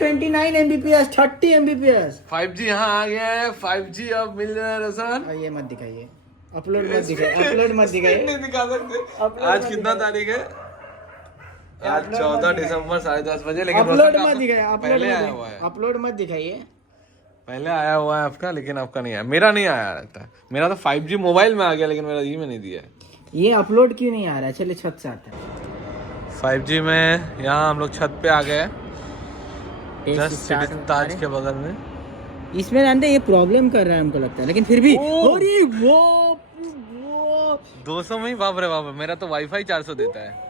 29 Mbps, 30 Mbps। 5G यहाँ आ गया है। 5G अब मिल रहा है रसन। ये मत दिखाइए, अपलोड मत दिखाइए, अपलोड मत दिखाइए। नहीं दिखा सकते। Upload आज मत कितना दिखाइए। तारीख है? आज upload 14 मत दिसंबर 10:30 बजे। लेकिन अपलोड रोशन का मत दिखाइए, अपलोड पहले मत आया दिखाइए, हुआ है। अपलोड मत दिखाइए। पहले आया हुआ है आपका, लेकिन आपका नहीं आया। मेरा नहीं आया रहता है। मेरा तो 5G मोबाइल में आ गया, लेकिन मेरा ये में नहीं दिया है। ये अपलोड क्यों नहीं आ रहा है? चलिए छत से आता है। 5G में यहाँ हम लोग छत पे आ गए हैं, टेस्ट जस्ट स्टार्ट सिटी हो ताज रहा के बगल में। है। इसमें अंदर ये प्रॉब्लम कर रहा है हमको लगता है, लेकिन फिर भी ओ! अरे वो 200 में ही बाप रे बाप। मेरा तो वाईफाई 400 देता है।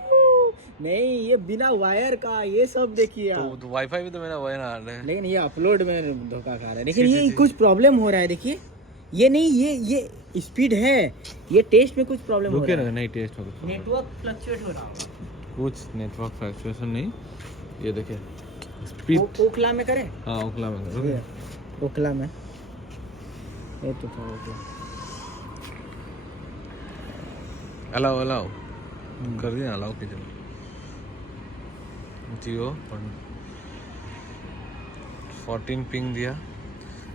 नहीं, ये बिना वायर का, ये सब देखिए आप। तो वाईफाई भी तो मेरा वही ना रहा है। लेकिन ये अपलोड में धोखा खा रहा है। लेकिन ये कुछ प्रॉब्लम हो रहा है, देखिए। ये नहीं, ये स्पीड है, ये टेस्ट में कुछ प्रॉब्लम हो रुके रहा ना, है। नहीं टेस्ट हो रहा। नेटवर्क फ्लक्चुएट हो रहा है। कुछ नेटवर्क फ्लक्चुएशन नहीं। ये देखिए स्पीड। ओखला में करें? हाँ ओखला में करो। ओखला में ये तो था ओखला। अलाउ अलाउ कर दिया, अलाउ कीजिए। जियो 14 पिंग दिया।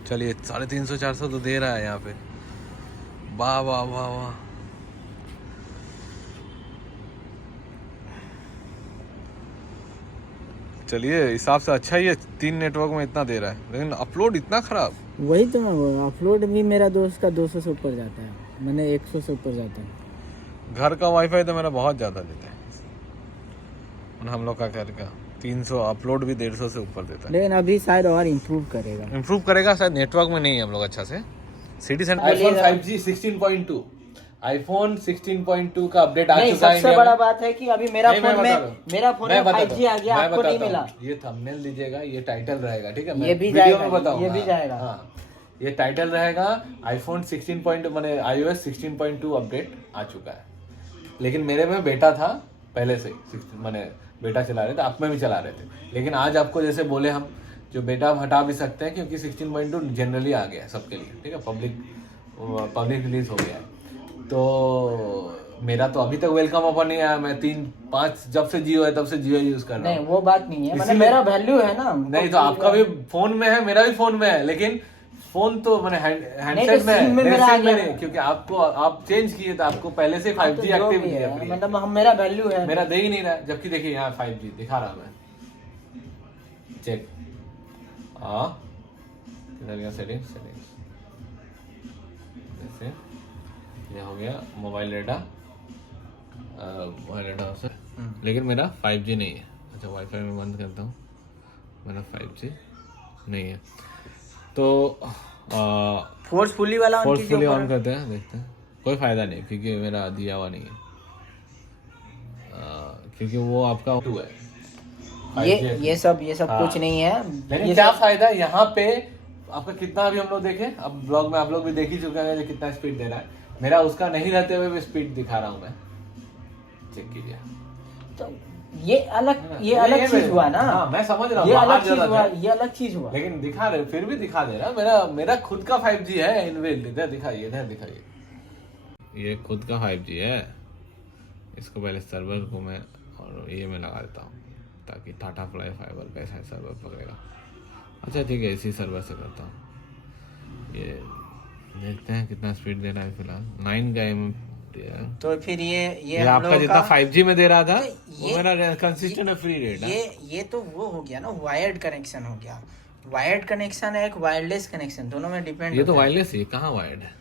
चलिए 350-400 तो दे रहा है यहाँ पे। वाह वाह वाह वाह। चलिए हिसाब से अच्छा ही है, 3 नेटवर्क में इतना दे रहा है, लेकिन अपलोड इतना खराब। वही तो मैं बोल रहा हूँ, अपलोड भी मेरा दोस्त का 200 से ऊपर जाता है, मैंने 100 से ऊपर जाता है। घर का वाईफाई तो मेरा बहुत ज़्यादा देता है। हम लोग का घर का 300, अपलोड भी 150 से ऊपर देता है। लेकिन अभी शायद और इम्प्रूव करेगा। इम्प्रूव करेगा शायद, नेटवर्क में नहीं है हम लोग अच्छा से। City centre iPhone 5G 16.2, iPhone 16.2 का अपडेट आ नहीं, चुका है। सबसे बड़ा बात है कि अभी मेरा नहीं, मैं फोन बता में रहा हूँ। 5G आ गया, मैं आपको नहीं बताता मिला। हूँ। ये थंबनेल दीजिएगा, ये टाइटल रहेगा, ठीक है? मैं ये भी वीडियो जाएगा, में बताऊंगा। ये भी जाएगा। हाँ, ये टाइटल रहेगा। आईफोन 16 माने iOS 16.2 अपडेट आ चुका है। लेकिन मेरे में बेटा था पहले से, माने बेटा चला रहे थे, आप में भी चला रहे थे। लेकिन आज आपको जैसे बोले हम, जो बेटा हम हटा भी सकते हैं, क्योंकि 16.2 जनरली आ गया है सबके लिए, ठीक है? पब्लिक रिलीज हो गया है। तो मेरा तो अभी तक वेलकम ऑफर नहीं आया। मैं 3-5 जब से जियो है तब से जियो यूज कर रहा हूँ। नहीं, वो बात नहीं है, मतलब मेरा वैल्यू है ना। नहीं तो आपका भी फोन में है, मेरा भी फोन में है, लेकिन फोन तो मैंने हैंडसेट में है, सिम में मेरे मेरा आ सिम में गया। नहीं, क्योंकि आप चेंज किए तो आपको पहले से 5G जो एक्टिव भी दिया है, फ्री। मतलब हम, मेरा वैल्यू है। मेरा दे ही नहीं रहा है, जबकि देखिए यहाँ 5G दिखा रहा मैं। चेक किधर गया? सेटिंग्स जैसे ये हो गया मोबाइल डाटा से। लेकिन मेरा 5G नहीं है। अच्छा वाईफाई में बंद करता हूँ, मेरा 5G नहीं है। तो फोर्सफुली वाला फोर्सफुली ऑन करते हैं, देखते हैं। कोई फायदा नहीं, क्योंकि मेरा दिया हुआ नहीं है। क्योंकि वो आपका 2 है। ये सब हाँ। कुछ नहीं है। लेकिन क्या फायदा है यहाँ पे आपका? कितना अभी हम लोग देखें, अब ब्लॉग में आप लोग भी देख ही चुके हैं कितना स्पीड दे रहा है। मेरा उसका नहीं रहते हुए भी स्पीड दिखा रहा हूँ मैं, चेक कीजिए। तो ये अलग चीज हुआ ना। हाँ, मैं समझ रहा हूँ, ये अलग चीज हुआ। लेकिन दिखा रहे, फिर भी दिखा दे रहा। मेरा खुद का 5G है इनबिल्ट। इधर दिखाइए, ये खुद का 5G है। इसको पहले सर्वर को मैं और ये में लगा देता हूँ, ताकि टाटा फ्लाई फाइबर कैसा सर्वर पकड़ेगा। अच्छा ठीक है, इसी सर्वर से करता हूँ। ये देखते हैं कितना स्पीड दे रहा है। फिलहाल 9 का तो फिर ये आपका जितना 5G में दे रहा था, तो वो मेरा कंसिस्टेंट फ्री रेट है। ये तो वो हो गया ना, वायर्ड कनेक्शन हो गया। वायर्ड कनेक्शन है, एक वायरलेस कनेक्शन, दोनों में डिपेंड। ये तो वायरलेस है, कहाँ वायर्ड है?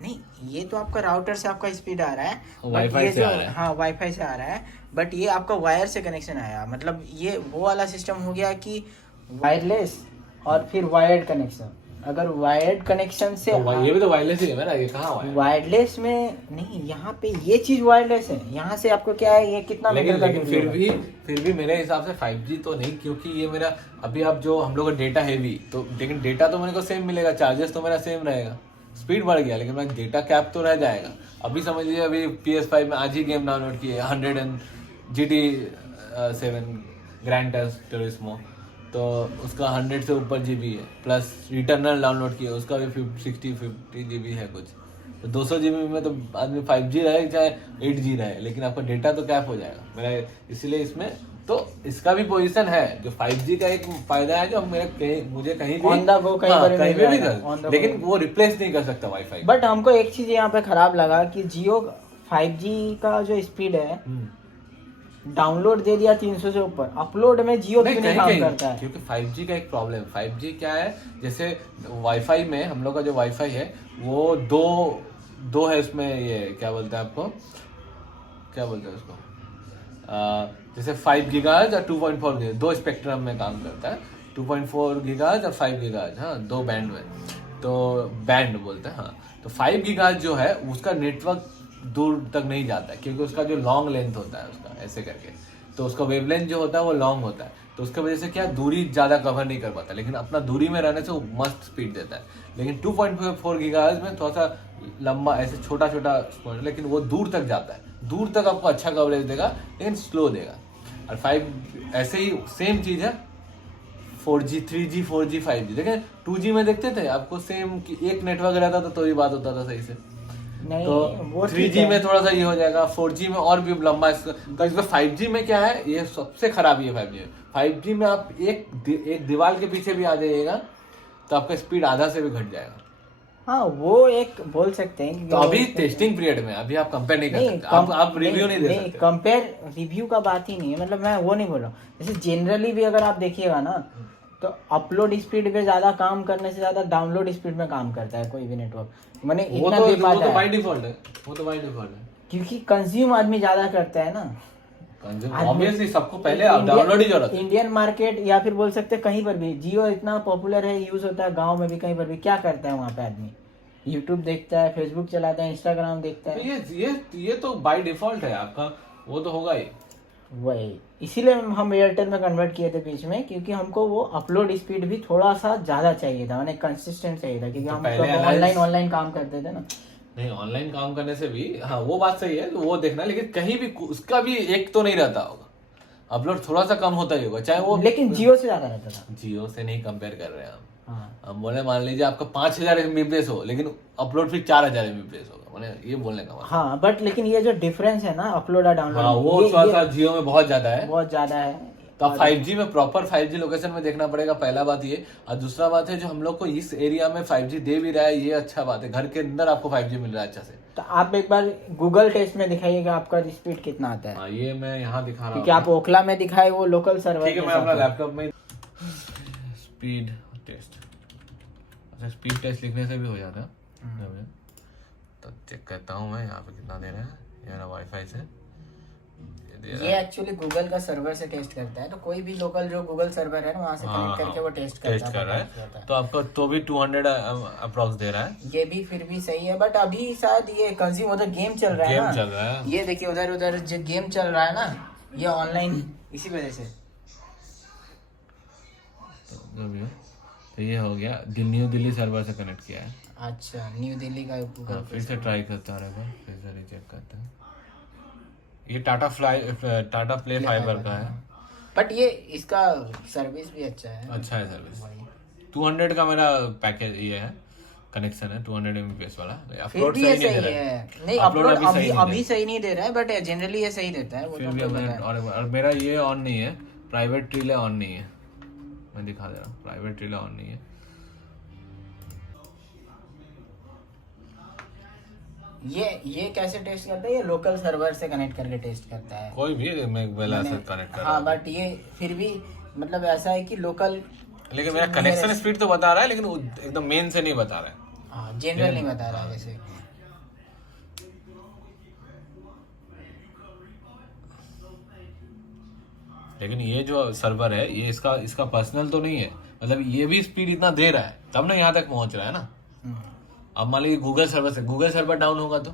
नहीं, ये तो आपका राउटर से आपका स्पीड आ रहा है, वाईफाई से आ रहा है। हाँ, वाईफाई से आ रहा है, बट ये आपका वायर से कनेक्शन आया। मतलब ये वो वाला सिस्टम हो गया कि वायरलेस और फिर वायर्ड कनेक्शन। अगर वायर्ड कनेक्शन से तो ये भी तो वायरलेस ही है मेरा। ये कहाँ वायर्ड? वायरलेस में नहीं, यहाँ पे ये चीज वायरलेस है। यहाँ से आपको क्या है, ये कितना मीटर का लेकिन दूरी होगा? फिर भी मेरे हिसाब से 5G तो नहीं, क्योंकि ये मेरा अभी अब जो हम लोग का डेटा हैवी, तो लेकिन डेटा तो मेरे को सेम मिलेगा, चार्जेस तो मेरा सेम रहेगा। स्पीड बढ़ गया, लेकिन मेरा डेटा कैप तो रह जाएगा। अभी समझ लीजिए, अभी PS5 में आज ही गेम डाउनलोड किए 100 GT7 ग्रैंड टूरिस्मो, तो उसका 100 से ऊपर GB है। प्लस रिटर्नल डाउनलोड किया, उसका भी 50 GB है कुछ। तो 200 GB में तो आदमी 5G रहे चाहे 8G रहे, लेकिन आपका डेटा तो कैप हो जाएगा मेरा। इसीलिए इसमें तो इसका भी पोजीशन है। जो 5G का एक फायदा है, जो मुझे कहीं भी On the go कहीं पर भी कहीं मिल पे भी जाएगा, on the go। लेकिन वो रिप्लेस नहीं कर सकता वाईफाई। बट हमको एक चीज यहाँ पे खराब लगा कि जियो 5G का जो स्पीड है, डाउनलोड दे दिया 300 से ऊपर, अपलोड में जियो नहीं, क्यों नहीं कहीं काम करता है? क्योंकि 5G का एक प्रॉब्लम। 5G क्या है, जैसे वाईफाई में हम लोग का जो वाईफाई है वो दो है उसमें, ये क्या बोलते हैं आपको, क्या बोलते हैं उसको, जैसे 5 गीगाहर्ट्ज और 2.4 गीगाहर्ट्ज, दो स्पेक्ट्रम में काम करता है। 2.4 गीगाहर्ट्ज और 5 गीगाहर्ट्ज, हाँ, दो बैंड में, तो बैंड बोलते हैं। हाँ, तो 5 गीगाहर्ट्ज जो है उसका नेटवर्क दूर तक नहीं जाता है, क्योंकि उसका जो लॉन्ग लेंथ होता है उसका ऐसे करके, तो उसका वेवलेंथ जो होता है वो लॉन्ग होता है, तो उसके वजह से क्या दूरी ज़्यादा कवर नहीं कर पाता, लेकिन अपना दूरी में रहने से वो मस्त स्पीड देता है। लेकिन 2.4 गीगाहर्ट्ज में थोड़ा सा लंबा ऐसे छोटा छोटा, लेकिन वो दूर तक जाता है, दूर तक आपको अच्छा कवरेज देगा लेकिन स्लो देगा। और 5 ऐसे ही सेम चीज़ है 4G 3G 4G 5G। देखें 2G में देखते थे आपको सेम कि एक नेटवर्क रहता था तो ही बात होता था सही से। नहीं, तो वो ठीक 3G है। में थोड़ा सा ये हो जाएगा, 4G में और भी लंबा इसमें 5G में क्या है, ये सबसे खराबी है 5G में। 5G में आप एक दीवार के पीछे भी आ जाइएगा तो आपका स्पीड आधा से भी घट जाएगा। हाँ, वो एक बोल सकते हैं कि तो अभी टेस्टिंग पीरियड में अभी आप कंपेयर नहीं कर सकते, आप रिव्यू नहीं दे सकते। कंपेयर रिव्यू का बात ही नहीं है, मतलब मैं वो नहीं बोल रहा हूँ। जैसे जनरली भी अगर आप देखिएगा ना, तो अपलोड स्पीड पे ज्यादा काम करने से ज्यादा डाउनलोड स्पीड में काम करता है कोई भी नेटवर्क, मैंने वो इतना तो दे पाता है, बाय डिफॉल्ट है, वो तो बाय डिफॉल्ट है, क्योंकि कंज्यूम आदमी ज्यादा करता है ना। ऑब्वियसली सबको पहले डाउनलोड ही जरूरत है। इंडियन मार्केट या फिर बोल सकते हैं कहीं पर भी जियो इतना पॉपुलर है, यूज होता है गांव में भी, कहीं पर भी क्या करता है वहाँ पे आदमी, यूट्यूब देखता है, फेसबुक चलाता है, इंस्टाग्राम देखता है। ये तो बाय डिफॉल्ट है आपका, वो तो होगा ही। वही इसीलिए हम एयरटेल में कन्वर्ट किए थे बीच में, क्योंकि हमको वो अपलोड स्पीड भी थोड़ा सा ज्यादा चाहिए था, मैंने कंसिस्टेंट चाहिए था, क्योंकि तो हम पहले ऑनलाइन काम करते थे ना। नहीं, ऑनलाइन काम करने से भी, हाँ वो बात सही है, वो देखना, लेकिन कहीं भी उसका भी एक तो नहीं रहता होगा, अपलोड थोड़ा सा कम होता ही होगा, चाहे वो लेकिन जियो से ज्यादा रहता था। जियो से नहीं कंपेयर कर रहे हैं हम। हाँ, हम बोले मान लीजिए आपका 5000 MBPS हो, लेकिन अपलोड फिर 4000 MBPS होगा, मैंने ये बोलने का मतलब। हाँ, बट लेकिन ये जो डिफरेंस है ना अपलोड और डाउनलोड, हाँ, वो थोड़ा सा जियो में बहुत ज्यादा है, बहुत ज्यादा है। तो आप 5G में प्रॉपर 5G लोकेशन में देखना पड़ेगा, पहला बात ये। और दूसरा बात है, जो हम लोग को इस एरिया में 5G दे भी रहा है, ये अच्छा बात है, घर के अंदर आपको 5G मिल रहा है अच्छा से। तो आप एक बार गूगल टेस्ट में दिखाइएगा आपका स्पीड कितना आता है। हाँ, ये मैं यहाँ दिखा रहा क्योंकि आप ओखला में दिखाए वो लोकल सर्वर। ठीक है, मैं अपना लैपटॉप में स्पीड टेस्ट, अच्छा स्पीड टेस्ट लिखने से भी हो जाता है, तो चेक करता हूँ मैं यहाँ पे कितना दे रहे हैं, ये मेरा वाईफाई से ये एक्चुअली गूगल का सर्वर से टेस्ट करता है, तो कोई भी लोकल जो गूगल सर्वर है ना वहाँ से कनेक्ट करके वो टेस्ट कर रहा है, तो आपका तो भी 200 अप्रॉक्स दे रहा है, ये भी फिर भी सही है। बट अभी शायद ये कंज्यूम उधर गेम चल रहा है गेम ना, चल रहा है, ये देखिए उधर उधर जो गेम चल रहा है ना, ये ऑनलाइन इसी वजह से। तो ये हो गया, न्यू दिल्ली सर्वर से कनेक्ट किया है। अच्छा, न्यू दिल्ली का गूगल। फिर से ट्राई करता रहेगा, फिर से रीचेक करते हैं। ये टाटा प्ले फाइबर का है, बट ये इसका सर्विस भी अच्छा है। अच्छा है सर्विस। 200 का मेरा पैकेज ये है, कनेक्शन है 200 MBPS वाला। फिर भी ये सही है, नहीं अपलोड अभी सही नहीं दे रहा है, बट जनरली ये सही देता है वो फिर तो भी और मेरा ये ऑन नहीं है, प्राइवेट रिले ऑन नहीं है, मैं दिखा दे रहा हूँ, प्राइवेट रिले ऑन नहीं है। ये कैसे टेस्ट करता है, ये लोकल सर्वर से कनेक्ट करके टेस्ट करता है, कोई भी मैं वेला से कनेक्ट कर रहा हाँ, हूँ। बट ये फिर भी मतलब ऐसा है कि लोकल, लेकिन मेरा कनेक्शन स्पीड तो बता रहा है, लेकिन एकदम मेन से नहीं बता रहा है, हाँ जनरल नहीं बता रहा है वैसे। लेकिन ये जो सर्वर है ये इसका पर्सनल तो नहीं है, मतलब ये भी स्पीड इतना दे रहा है तब ना यहाँ तक पहुंच रहा है ना। अब मान लीजिए गूगल सर्वर डाउन होगा तो,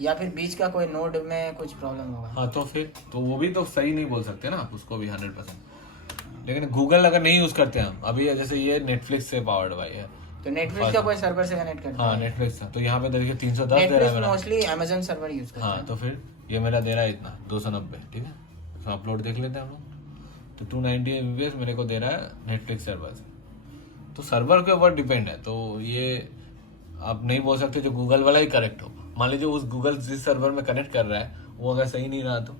या फिर बीच का कोई नोड में कुछ प्रॉब्लम होगा, हाँ तो फिर तो वो भी तो सही नहीं बोल सकते ना आप उसको भी 100%। लेकिन गूगल अगर नहीं यूज करते हम, अभी जैसे ये नेटफ्लिक्स से पावर्ड बाई है, तो नेटफ्लिक्स का कोई सर्वर से कनेक्ट करता हाँ है, नेटफ्लिक्स का, तो यहाँ पे देखिए 310 दे रहा है नेटफ्लिक्स मेरा, मोस्टली अमेज़न सर्वर यूज करता है। हाँ तो फिर ये मेरा दे रहा है इतना 290, ठीक है, तो अपलोड देख लेते हैं हम लोग, तो 290 MBPS मेरे को दे रहा है नेटफ्लिक्स सर्वर से। तो सर्वर के ऊपर डिपेंड है, तो ये आप नहीं बोल सकते जो गूगल वाला ही करेक्ट हो। मान लीजिए उस गूगल जिस सर्वर में कनेक्ट कर रहा है वो अगर सही नहीं रहा तो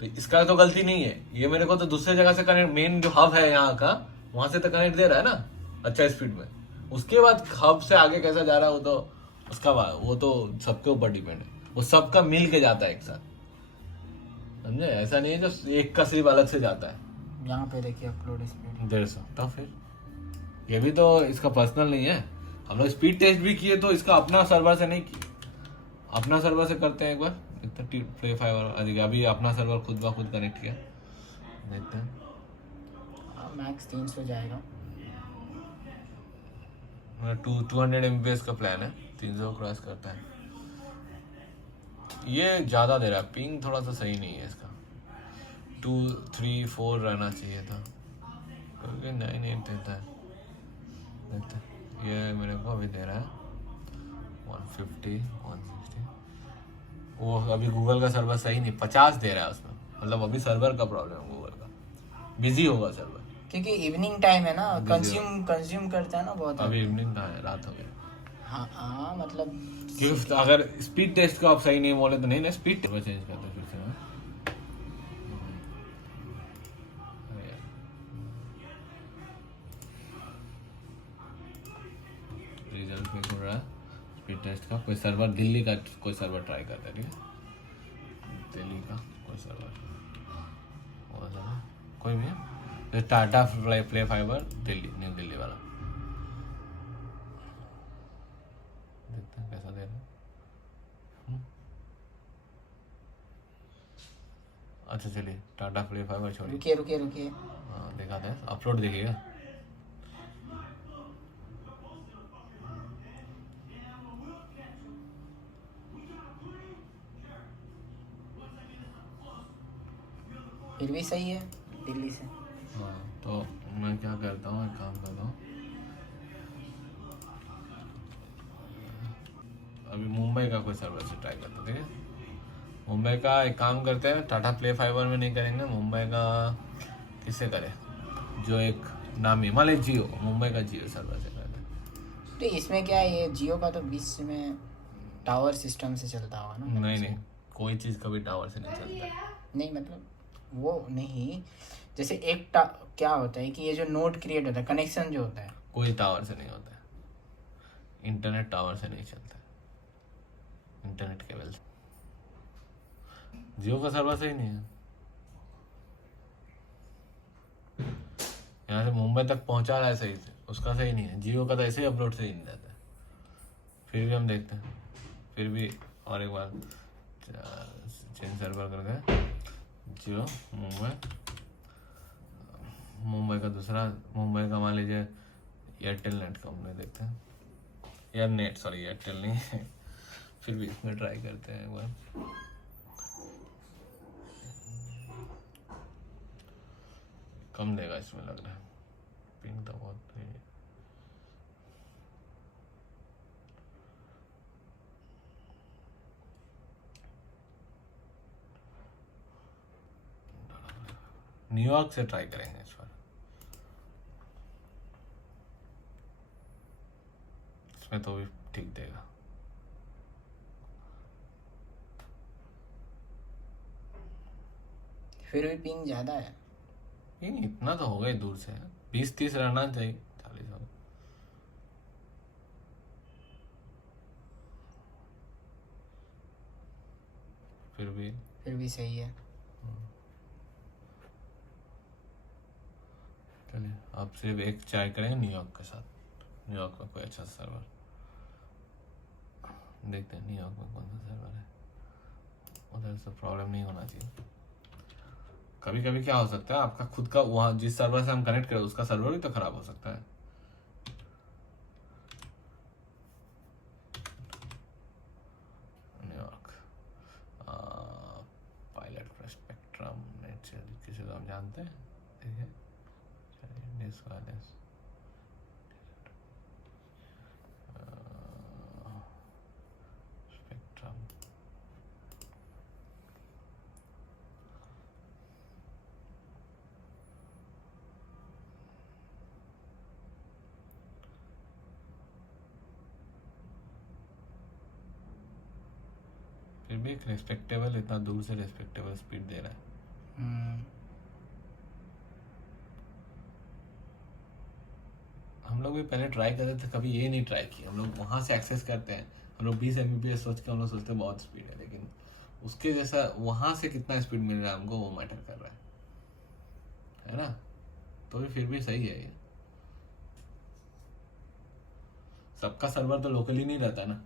तो इसका तो गलती नहीं है, ये मेरे को तो दूसरे जगह से कनेक्ट, मेन जो हब है यहाँ का वहां से तो कनेक्ट दे रहा है ना अच्छा स्पीड में। उसके बाद हब से आगे कैसा जा रहा है वो तो वो तो सबके ऊपर डिपेंड है, वो सबका मिल के जाता है एक साथ, समझे? ऐसा नहीं है जो एक का सिर्फ अलग से जाता है। यहाँ पे देखिए अपलोड स्पीड 150, तो फिर ये भी तो इसका पर्सनल नहीं है। हम लोग स्पीड टेस्ट भी किए तो इसका अपना सर्वर से नहीं किए, अपना सर्वर से करते हैं एक बार, इतना प्ले फाइवर अभी अपना सर्वर खुद ब खुद कनेक्ट किया, देखते हैं। मैक्स 300 जाएगा। 200 MBPS का प्लान है, 300 क्रॉस करता है। ये ज़्यादा दे रहा है, पिंग थोड़ा सा सही नहीं है इसका, 2 3 4 रहना चाहिए था, क्योंकि 9 8 देता है। देखते हैं। ये मेरे को अभी दे रहा है 150 160, वो अभी गूगल का सर्वर सही नहीं, 50 दे रहा है उसमें, मतलब अभी सर्वर का प्रॉब्लम है, गूगल का बिजी होगा सर्वर, क्योंकि इवनिंग टाइम है ना, Busy कंज्यूम करता है ना बहुत। अभी इवनिंग का है, रात हो गई। हाँ हाँ मतलब क्योंकि अगर स्पीड टेस्ट को आप सही नहीं बोले तो नहीं ना, स्पीड टेस्ट चेंज करते हैं फिर से ना। रिजल्ट में हो रहा है स्पीड टेस्ट का, कोई सर्वर दिल्ली का कोई सर्वर ट्राई करता है, ठीक है, दिल्ली का कोई सर्वर कोई भी है, Tata play fibre Delhi, new Delhi वाला, देखते हैं कैसा दे रहा है। अच्छा चलिए, टाटा प्ले फाइबर छोड़िए, रुकिए रुकिए रुकिए। हाँ दिखाते हैं, अपलोड देखिएगा। फिर भी सही है दिल्ली से। हाँ तो मैं क्या करता हूँ, एक काम करता हूँ, अभी मुंबई का कोई सर्वर से ट्राई करता हूँ, ठीक है। मुंबई का एक काम करते हैं, टाटा प्ले फाइबर में नहीं करेंगे, मुंबई का किससे करें, जो एक नाम है माले जियो, मुंबई का जियो सर्वर से करते हैं। तो इसमें क्या है, ये जियो का तो बीच में टावर सिस्टम से चलता होगा ना? नहीं, कोई चीज़ कभी टावर से नहीं चलता है। नहीं मतलब वो नहीं, जैसे क्या होता है कि ये जो नोड क्रिएट होता है, कनेक्शन जो होता है, कोई टावर से नहीं होता है, इंटरनेट टावर से नहीं चलता है, इंटरनेट केबल से। जियो का सर्वर सही नहीं है, यहाँ से मुंबई तक पहुंचा रहा है सही से, उसका सही नहीं है। जियो का तो ऐसे ही अपलोड सही नहीं जाता है, फिर भी हम देखते हैं, फिर भी और एक बार चेंज सर्वर करके जियो मुंबई का दूसरा, मुंबई का मान लीजिए एयरटेल नेट कंपनी, देखते हैं, एयरटेल नहीं है, फिर भी इसमें ट्राई करते हैं एक बार। कम देगा इसमें लग रहा है, पिंग तो बहुत है। न्यूयॉर्क से ट्राई करेंगे इस बार, इसमें तो भी ठीक देगा। फिर भी पिंग ज़्यादा है। नहीं इतना तो होगा ही, दूर से 20-30 रहना चाहिए, 40 होगा। फिर भी सही है। चलिए अब सिर्फ एक ट्राई करेंगे न्यूयॉर्क के साथ, न्यूयॉर्क में कोई अच्छा सर्वर देखते हैं, न्यूयॉर्क में कौन सा सर्वर है, उधर से प्रॉब्लम नहीं होना चाहिए। कभी कभी क्या हो सकता है, आपका खुद का वहाँ जिस सर्वर से हम कनेक्ट करें उसका सर्वर भी तो खराब हो सकता है। न्यूयॉर्क पायलट पर स्पेक्ट्रम नेट से किसी को हम जानते हैं, ठीक है, स्पेक्ट्रम फिर भी एक रेस्पेक्टेबल, इतना दूर से रेस्पेक्टेबल स्पीड दे रहा है। हम लोग भी पहले ट्राई करते थे, कभी ये नहीं ट्राई किया। हम लोग वहाँ से एक्सेस करते हैं, हम लोग 20 Mbps सोच के हम लोग सोचते हैं बहुत स्पीड है, लेकिन उसके जैसा वहाँ से कितना स्पीड मिल रहा है हमको, वो मैटर कर रहा है ना। तो भी फिर भी सही है ये। सबका सर्वर तो लोकली नहीं रहता ना,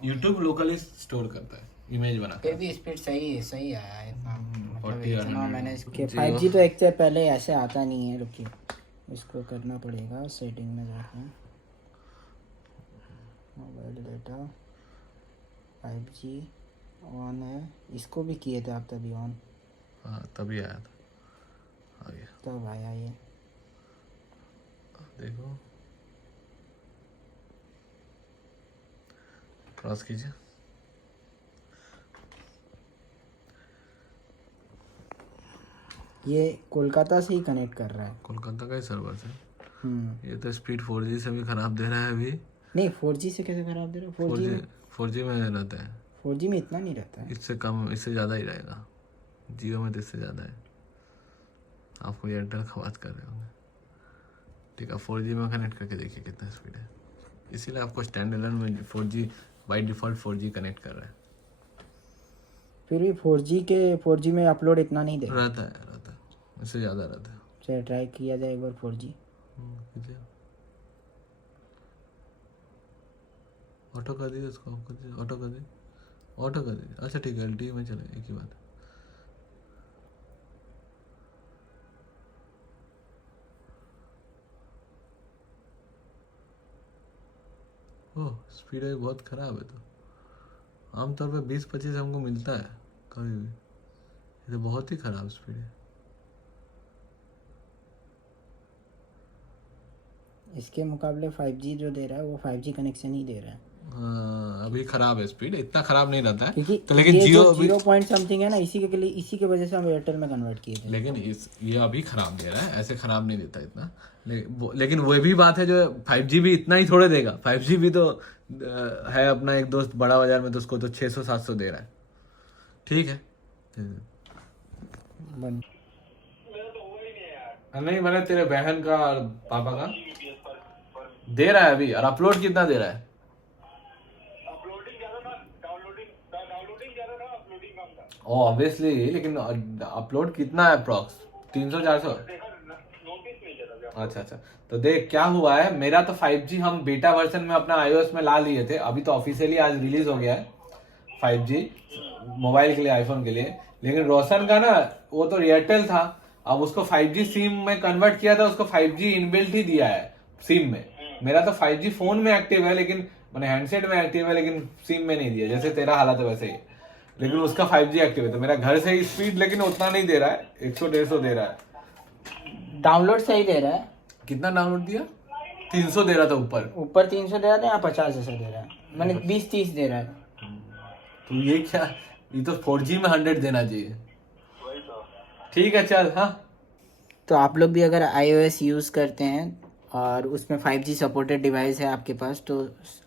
यूट्यूब लोकली स्टोर करता है, इमेज बनाता फिर भी स्पीड सही आया है इतना। मतलब 40 और इतना 100 मैंने कि 5G तो एक से पहले ऐसे आता नहीं है, रुकिए इसको करना पड़ेगा सेटिंग में जाके, मोबाइल डेटा 5G ऑन है, इसको भी किए थे आप तभी ऑन, हाँ तभी आया था, आ गया तब आया ये। देखो क्रॉस कीजिए। ये कोलकाता से ही कनेक्ट कर रहा है। कोलकाता का ही सर्वर से। हम्म, ये तो स्पीड 4G से भी खराब दे रहा है अभी। नहीं 4G से कैसे खराब दे रहा है? 4G में रहता है, 4G में इतना नहीं रहता है। इससे कम, इससे ज़्यादा ही रहेगा। जियो में तो इससे ज़्यादा है। आपको एयरटेल का बात कर रहे होंगे, ठीक है। 4G में कनेक्ट करके देखिए कितना स्पीड है। इसीलिए आपको स्टैंड एलोन में 4G by default 4G connect कर रहा है। फिर भी 4G में अपलोड इतना नहीं देगा। रहता है इससे ज़्यादा रहता है। चलिए ट्राई किया जाए एक बार 4G। कीजिए, ऑटो कर दीजिए उसको, ऑटो कर दीजिए। अच्छा ठीक है, LTE में चले, एक ही बात है। ओह स्पीड है बहुत ख़राब है। तो आमतौर पे 20-25 हमको मिलता है कभी भी, ये तो बहुत ही ख़राब स्पीड है। इसके मुकाबले 5G जो दे रहा है वो 5G कनेक्शन ही दे रहा है, हाँ, अभी ख़राब है स्पीड, इतना ख़राब नहीं रहता है क्योंकि तो। लेकिन ये जियो जो अभी 0 पॉइंट समथिंग है ना, इसी के वजह से हम एयरटेल में कन्वर्ट किए थे। लेकिन ये अभी ख़राब दे रहा है, ऐसे ख़राब नहीं देता इतना। लेकिन वो भी बात है, जो 5G भी इतना ही थोड़े देगा। 5G भी तो है अपना एक दोस्त बड़ा बाजार में, तो उसको तो 600-700 दे रहा है, ठीक है। बंद। नहीं मैंने तेरे बहन का और पापा का दे रहा है अभी। और अपलोड कितना दे रहा है? ओ ऑब्वियसली, लेकिन अपलोड कितना है अप्रॉक्स? 300-400? अच्छा, तो देख क्या हुआ है। मेरा तो 5G हम बीटा वर्जन में अपना iOS में ला लिए थे, अभी तो ऑफिशियली आज रिलीज हो गया है 5G मोबाइल के लिए, आईफोन के लिए। लेकिन रोशन का ना, वो तो एयरटेल था, अब उसको 5G सिम में कन्वर्ट किया था, उसको 5G इनबिल्ट ही दिया है सिम में। मेरा तो 5G फोन में एक्टिव है, लेकिन मैंने हैंडसेट में एक्टिव है, लेकिन सिम में नहीं दिया। जैसे तेरा हालत है वैसे ही, लेकिन उसका 5G एक्टिव है। तो मेरा घर से ही स्पीड लेकिन उतना नहीं दे रहा है, 100-150 दे रहा है। डाउनलोड सही दे रहा है। कितना डाउनलोड दिया? 300 दे रहा था ऊपर 300 दे रहा था, यहाँ 50 ऐसा दे रहा है, मैंने 20-30 दे रहा है। तो ये क्या, ये तो 4G में 100 देना चाहिए। ठीक है चल। हाँ तो आप लोग भी अगर iOS यूज़ करते हैं और उसमें 5G सपोर्टेड डिवाइस है आपके पास, तो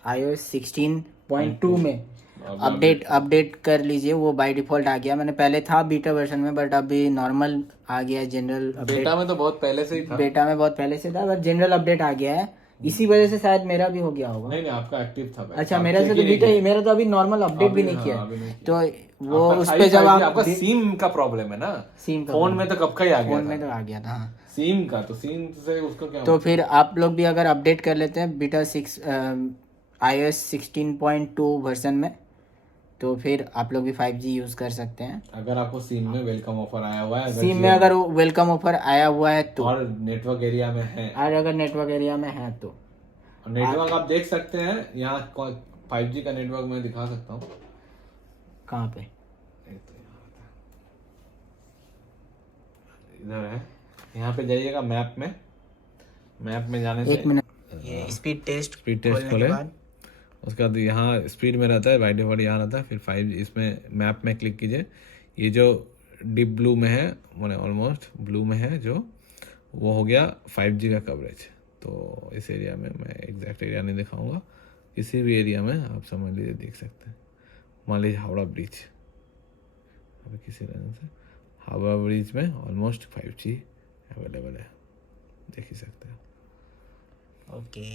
iOS 16.2 में अपडेट कर लीजिए। वो बाय डिफ़ॉल्ट आ गया। मैंने पहले था बीटा वर्जन में, बट अभी नॉर्मल आ गया, जनरल अपडेट। बेटा में तो बहुत पहले से ही था। बेटा में बहुत पहले से था, बट जनरल अपडेट आ गया है। इसी वजह से शायद मेरा भी हो गया होगा। नहीं आपका एक्टिव था। अच्छा, मेरा से तो बीटा, मेरा तो अभी नॉर्मल अपडेट भी नहीं किया। तो वो उस पे जब आपका सिम का प्रॉब्लम है ना, सिम का फोन में तो कब का ही आ गया फोन था। में तो आ गया था। हाँ। सिम का तो सिम से उसको क्या तो फिर आप लोग भी अगर अपडेट कर लेते हैं बीटा 6 iOS 16.2 वर्जन में, तो फिर आप लोग भी 5G यूज़ कर सकते हैं। अगर आपको सिम में वेलकम ऑफर आया हुआ है, सिम में अगर वेलकम ऑफर आया हुआ है तो, और नेटवर्क एरिया में है, और अगर नेटवर्क एरिया में है तो नेटवर्क आप देख सकते हैं। यहाँ 5G का नेटवर्क मैं दिखा सकता हूँ। कहाँ पे? इधर है, यहाँ पे जाइएगा मैप में जाने से, एक मिनट, ये स्पीड टेस्ट खोले, उसके बाद यहाँ स्पीड में रहता है, बाय डिफॉल्ट यहाँ रहता है। फिर 5G इसमें मैप में क्लिक कीजिए। ये जो डीप ब्लू में है, मैंने ऑलमोस्ट ब्लू में है जो, वो हो गया 5G का कवरेज। तो इस एरिया में, मैं एग्जैक्ट एरिया नहीं दिखाऊंगा, किसी भी एरिया में आप समझ लीजिए देख सकते हैं। मान लीजिए हावड़ा ब्रिज, अभी किसी रीजन से हावड़ा ब्रिज में ऑलमोस्ट 5G अवेलेबल है, देख ही सकते हैं। ओके